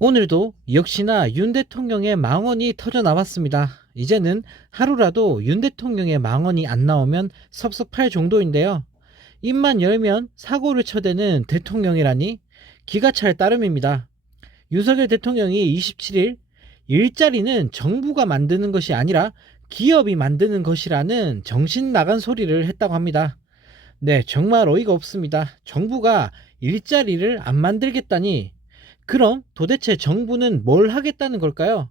오늘도 역시나 윤 대통령의 망언이 터져 나왔습니다. 이제는 하루라도 윤 대통령의 망언이 안 나오면 섭섭할 정도인데요. 입만 열면 사고를 쳐대는 대통령이라니 기가 찰 따름입니다. 윤석열 대통령이 27일 일자리는 정부가 만드는 것이 아니라 기업이 만드는 것이라는 정신 나간 소리를 했다고 합니다. 네, 정말 어이가 없습니다. 정부가 일자리를 안 만들겠다니 그럼 도대체 정부는 뭘 하겠다는 걸까요?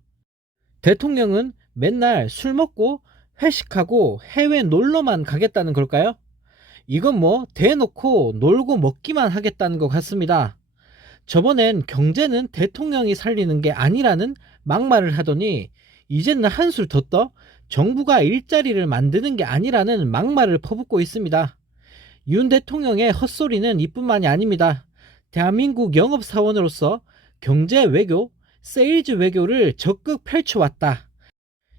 대통령은 맨날 술 먹고 회식하고 해외 놀러만 가겠다는 걸까요? 이건 뭐 대놓고 놀고 먹기만 하겠다는 것 같습니다. 저번엔 경제는 대통령이 살리는 게 아니라는 막말을 하더니 이제는 한술 더 떠 정부가 일자리를 만드는 게 아니라는 막말을 퍼붓고 있습니다. 윤 대통령의 헛소리는 이뿐만이 아닙니다. 대한민국 영업사원으로서 경제 외교, 세일즈 외교를 적극 펼쳐왔다.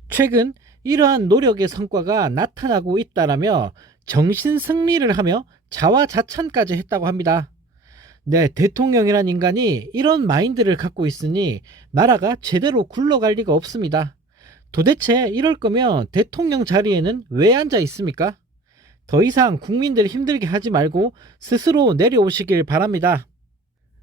최근 이러한 노력의 성과가 나타나고 있다라며 정신 승리를 하며 자화자찬까지 했다고 합니다. 네, 대통령이란 인간이 이런 마인드를 갖고 있으니 나라가 제대로 굴러갈 리가 없습니다. 도대체 이럴 거면 대통령 자리에는 왜 앉아 있습니까? 더 이상 국민들 힘들게 하지 말고 스스로 내려오시길 바랍니다.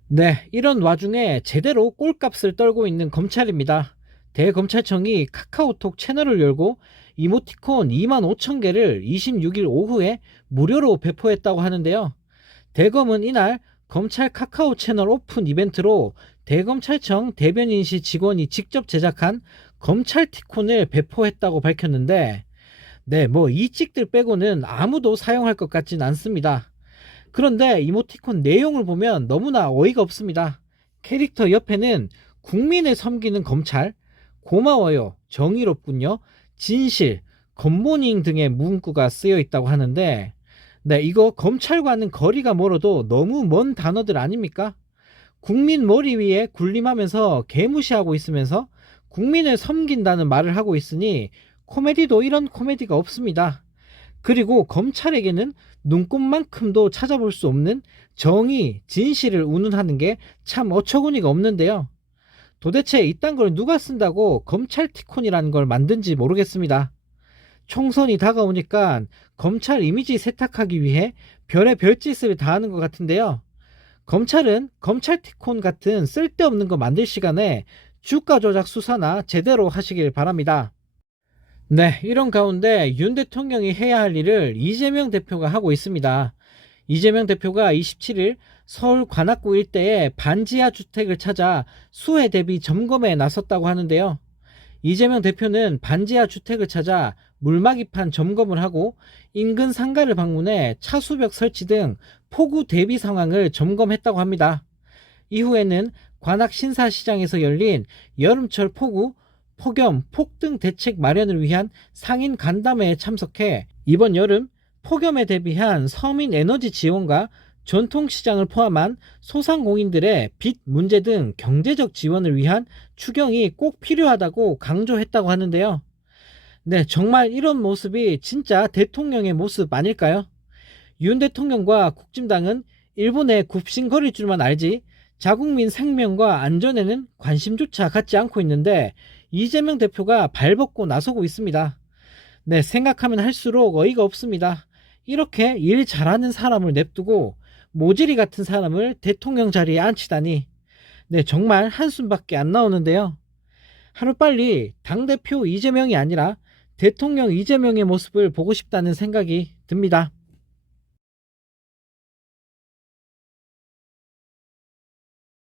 네, 이런 와중에 제대로 꼴값을 떨고 있는 검찰입니다. 대검찰청이 카카오톡 채널을 열고 이모티콘 2만 5천 개를 26일 오후에 무료로 배포했다고 하는데요. 대검은 이날 검찰 카카오 채널 오픈 이벤트로 대검찰청 대변인실 직원이 직접 제작한 검찰 티콘을 배포했다고 밝혔는데, 네, 뭐 이 찍들 빼고는 아무도 사용할 것 같진 않습니다. 그런데 이모티콘 내용을 보면 너무나 어이가 없습니다. 캐릭터 옆에는 국민을 섬기는 검찰, 고마워요, 정의롭군요, 진실, 굿모닝 등의 문구가 쓰여 있다고 하는데, 네, 이거 검찰과는 거리가 멀어도 너무 먼 단어들 아닙니까? 국민 머리 위에 군림하면서 개무시하고 있으면서 국민을 섬긴다는 말을 하고 있으니 코미디도 이런 코미디가 없습니다. 그리고 검찰에게는 눈꽃만큼도 찾아볼 수 없는 정의, 진실을 운운하는 게 참 어처구니가 없는데요. 도대체 이딴 걸 누가 쓴다고 검찰 티콘이라는 걸 만든지 모르겠습니다. 총선이 다가오니까 검찰 이미지 세탁하기 위해 별의 별짓을 다 하는 것 같은데요. 검찰은 검찰 티콘 같은 쓸데없는 거 만들 시간에 주가 조작 수사나 제대로 하시길 바랍니다. 네, 이런 가운데 윤 대통령이 해야 할 일을 이재명 대표가 하고 있습니다. 이재명 대표가 27일 서울 관악구 일대에 반지하 주택을 찾아 수해 대비 점검에 나섰다고 하는데요. 이재명 대표는 반지하 주택을 찾아 물막이판 점검을 하고 인근 상가를 방문해 차수벽 설치 등 폭우 대비 상황을 점검했다고 합니다. 이후에는 관악 신사시장에서 열린 여름철 폭우, 폭염, 폭 등 대책 마련을 위한 상인 간담회에 참석해 이번 여름 폭염에 대비한 서민 에너지 지원과 전통시장을 포함한 소상공인들의 빚 문제 등 경제적 지원을 위한 추경이 꼭 필요하다고 강조했다고 하는데요. 네, 정말 이런 모습이 진짜 대통령의 모습 아닐까요? 윤 대통령과 국진당은 일본에 굽신거릴 줄만 알지 자국민 생명과 안전에는 관심조차 갖지 않고 있는데 이재명 대표가 발벗고 나서고 있습니다. 네, 생각하면 할수록 어이가 없습니다. 이렇게 일 잘하는 사람을 냅두고 모질이 같은 사람을 대통령 자리에 앉히다니 네, 정말 한숨밖에 안 나오는데요. 하루빨리 당대표 이재명이 아니라 대통령 이재명의 모습을 보고 싶다는 생각이 듭니다.